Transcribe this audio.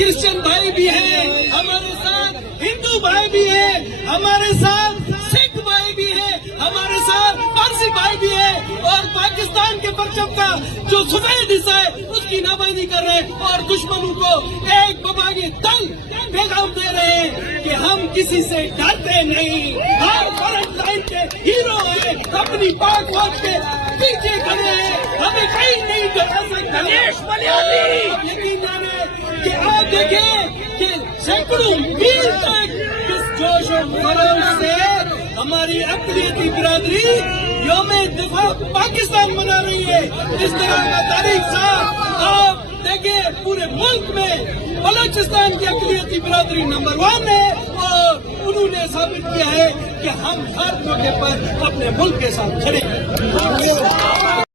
Christian بھائی بھی ہیں ہمارے ساتھ، ہندو بھائی بھی ہیں ہمارے ساتھ، سکھ بھائی بھی ہیں ہمارے ساتھ، پارسی بھائی بھی ہیں، اور پاکستان کے پرچم کا جو سفید حصہ ہے اس کی نابازی کر رہے ہیں، اور دشمنوں کو ایک بباغی تل پیغام دے رہے ہیں کہ ہم کسی سے ڈرتے نہیں، ہر فرنٹ لائن کے ہیرو ہیں، اپنی پاک فوج کے پیچھے کھڑے ہیں، ہمیں کہیں نہیں ڈرا سکتا۔ یقین جانے کہ آپ دیکھیں کہ سینکڑوں میل تک اس جوش و خروش سے ہماری اقلیتی برادری یوم دفاع پاکستان منا رہی ہے۔ اس طرح کا تاریخ ساتھ آپ دیکھیں پورے ملک میں بلوچستان کی اقلیتی برادری نمبر 1 ہے، اور انہوں نے ثابت کیا ہے کہ ہم ہر موقع پر اپنے ملک کے ساتھ کھڑے ہیں۔